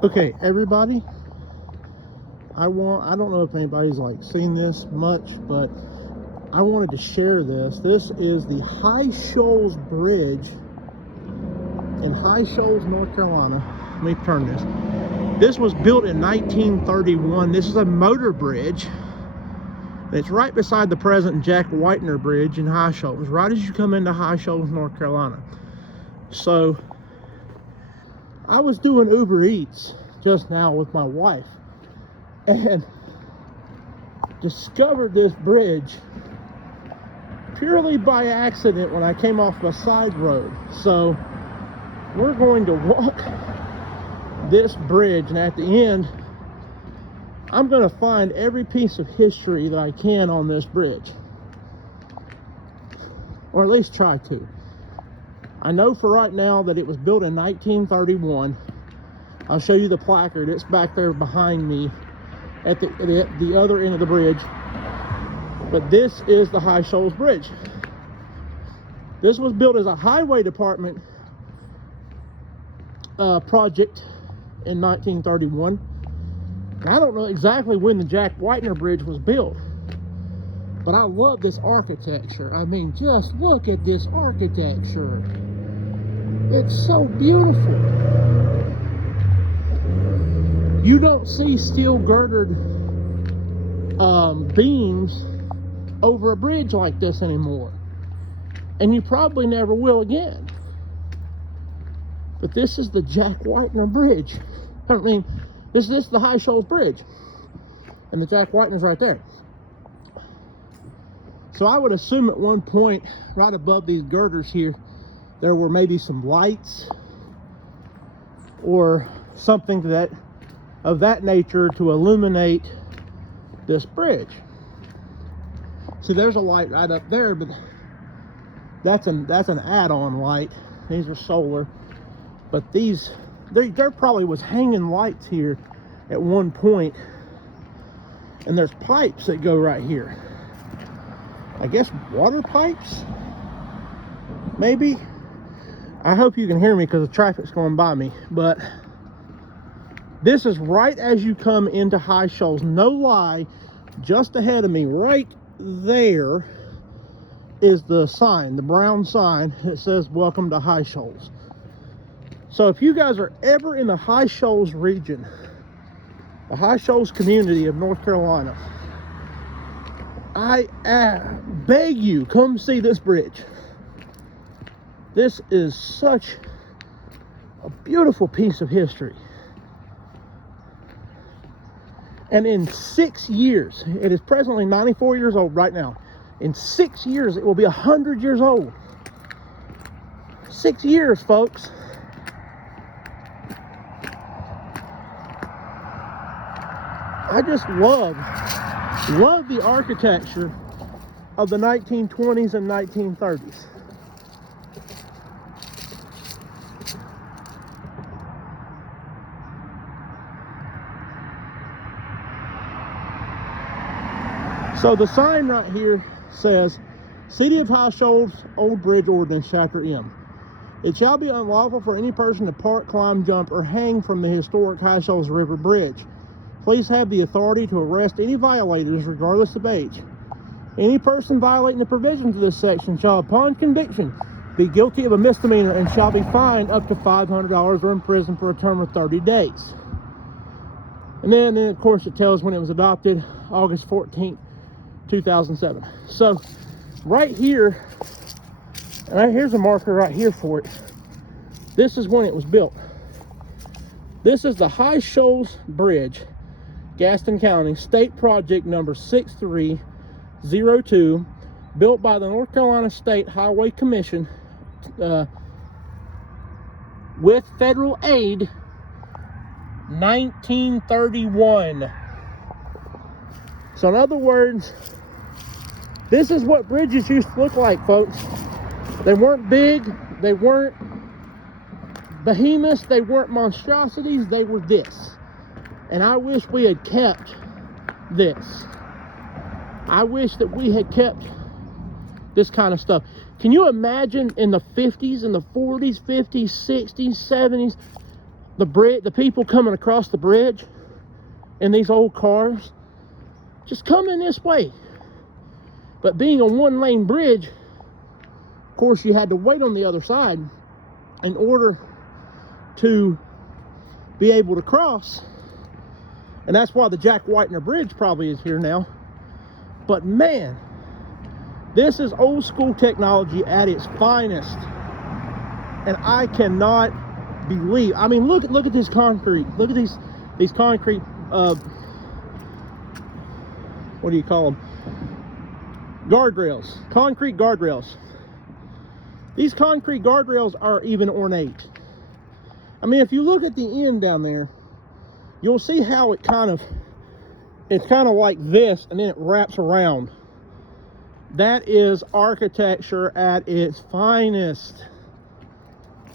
Okay, everybody, I don't know if anybody's like seen this much, but I wanted to share this. This is the High Shoals Bridge in High Shoals, North Carolina. Let me turn this. This was built in 1931. This is a motor bridge. It's right beside the present Jack Whitener Bridge in High Shoals, right as you come into High Shoals, North Carolina. So I was doing Uber Eats just now with my wife and discovered this bridge purely by accident when I came off a side road. So we're going to walk this bridge, and at the end I'm going to find every piece of history that I can on this bridge, or at least try to. I know for right now that it was built in 1931. I'll show you the placard. It's back there behind me at the other end of the bridge. But this is the High Shoals Bridge. This was built as a highway department project in 1931. I don't know exactly when the Jack Whitener Bridge was built, but I love this architecture. I mean, just look at this architecture. It's so beautiful. You don't see steel girdered beams over a bridge like this anymore, and you probably never will again. But this is the Jack Whitener Bridge. I mean, this is the High Shoals Bridge, and the Jack Whitener's right there. So I would assume at one point, right above these girders here, there were maybe some lights or something of that nature to illuminate this bridge. See, there's a light right up there, but that's an add-on light. These are solar, but there probably was hanging lights here at one point, and there's pipes that go right here. I guess water pipes, maybe. I hope you can hear me because the traffic's going by me. But this is right as you come into High Shoals. No lie, just ahead of me, right there, is the sign, the brown sign that says "Welcome to High Shoals." So if you guys are ever in the High Shoals region, the High Shoals community of North Carolina, I beg you, come see this bridge. This is such a beautiful piece of history. And in 6 years, it is presently 94 years old right now. In 6 years, it will be 100 years old. 6 years, folks. I just love the architecture of the 1920s and 1930s. So the sign right here says, City of High Shoals Old Bridge Ordinance, Chapter M. It shall be unlawful for any person to park, climb, jump, or hang from the historic High Shoals River Bridge. Police have the authority to arrest any violators regardless of age. Any person violating the provisions of this section shall, upon conviction, be guilty of a misdemeanor and shall be fined up to $500 or imprisoned for a term of 30 days. And then of course, it tells when it was adopted, August 14th, 2007. So right here, here's a marker right here for it. This is when it was built. This is the High Shoals Bridge, Gaston County, State Project number 6302, built by the North Carolina State Highway Commission with federal aid, 1931. So in other words, this is what bridges used to look like, folks. They weren't big, they weren't behemoths, they weren't monstrosities, they were this. And I wish we had kept this. I wish that we had kept this kind of stuff. Can you imagine in the 50s and the 40s, 50s, 60s, 70s, the people coming across the bridge in these old cars just coming this way. But being a one-lane bridge, of course, you had to wait on the other side in order to be able to cross. And that's why the Jack Whitener Bridge probably is here now. But man, this is old school technology at its finest. And I cannot believe, I mean, look at this concrete. Look at these concrete, what do you call them? Guardrails, concrete guardrails. These concrete guardrails are even ornate. I mean, if you look at the end down there, you'll see how it's kind of like this, and then it wraps around. That is architecture at its finest.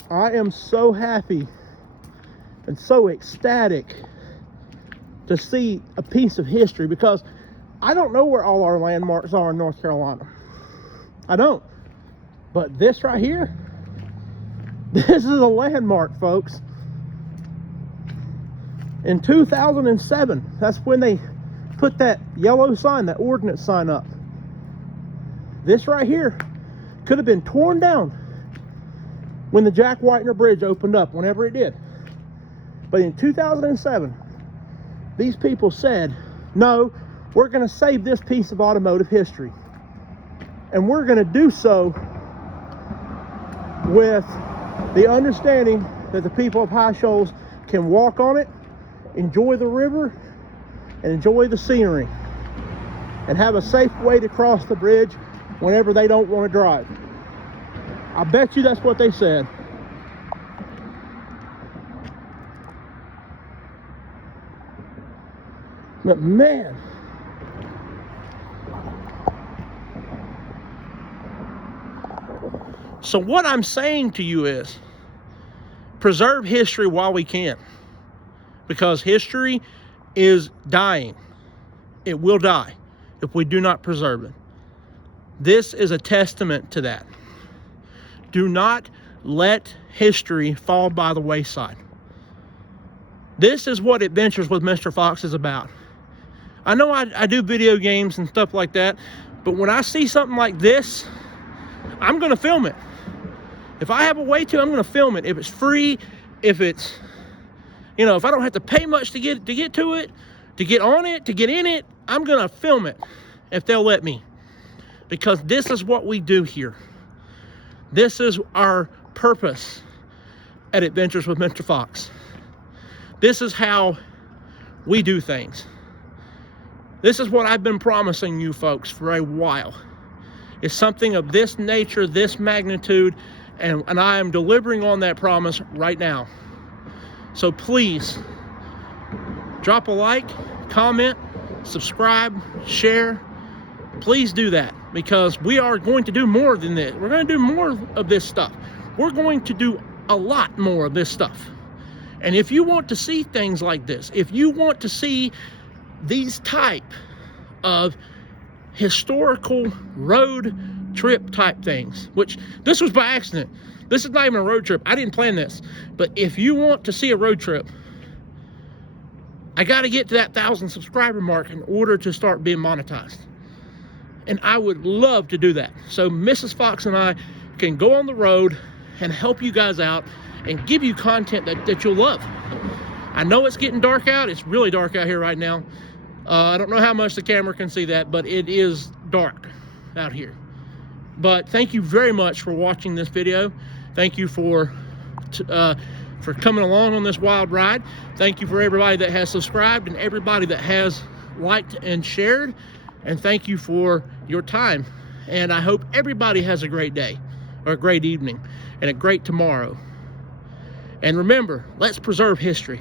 I am so happy and so ecstatic to see a piece of history, because I don't know where all our landmarks are in North Carolina. I don't. But this right here, this is a landmark, folks. In 2007, that's when they put that yellow sign, that ordinance sign up. This right here could have been torn down when the Jack Whitener Bridge opened up, whenever it did. But in 2007, these people said, no, we're going to save this piece of automotive history. And we're going to do so with the understanding that the people of High Shoals can walk on it, enjoy the river, and enjoy the scenery, and have a safe way to cross the bridge whenever they don't want to drive. I bet you that's what they said. But man, so what I'm saying to you is, preserve history while we can, because history is dying. It will die if we do not preserve it. This is a testament to that. Do not let history fall by the wayside. This is what Adventures with Mr. Fox is about. I know I do video games and stuff like that, but when I see something like this, I'm going to film it. If I have a way to, I'm going to film it. If it's free, if it's, you know, if I don't have to pay much to get to it, to get on it, to get in it, I'm going to film it if they'll let me. Because this is what we do here. This is our purpose at Adventures with Mr. Fox. This is how we do things. This is what I've been promising you folks for a while. It's something of this nature, this magnitude, and I am delivering on that promise right now. So please, drop a like, comment, subscribe, share. Please do that, because we are going to do more than this. We're going to do more of this stuff. We're going to do a lot more of this stuff. And if you want to see things like this, if you want to see these type of historical road trip type things, which this was by accident. This is not even a road trip. I didn't plan this. But if you want to see a road trip, I got to get to that 1,000 subscriber mark in order to start being monetized. And I would love to do that. So Mrs. Fox and I can go on the road and help you guys out and give you content that you'll love. I know it's getting dark out. It's really dark out here right now. I don't know how much the camera can see that, but it is dark out here. But thank you very much for watching this video. Thank you for coming along on this wild ride. Thank you for everybody that has subscribed and everybody that has liked and shared. And thank you for your time. And I hope everybody has a great day, or a great evening, and a great tomorrow. And remember, let's preserve history.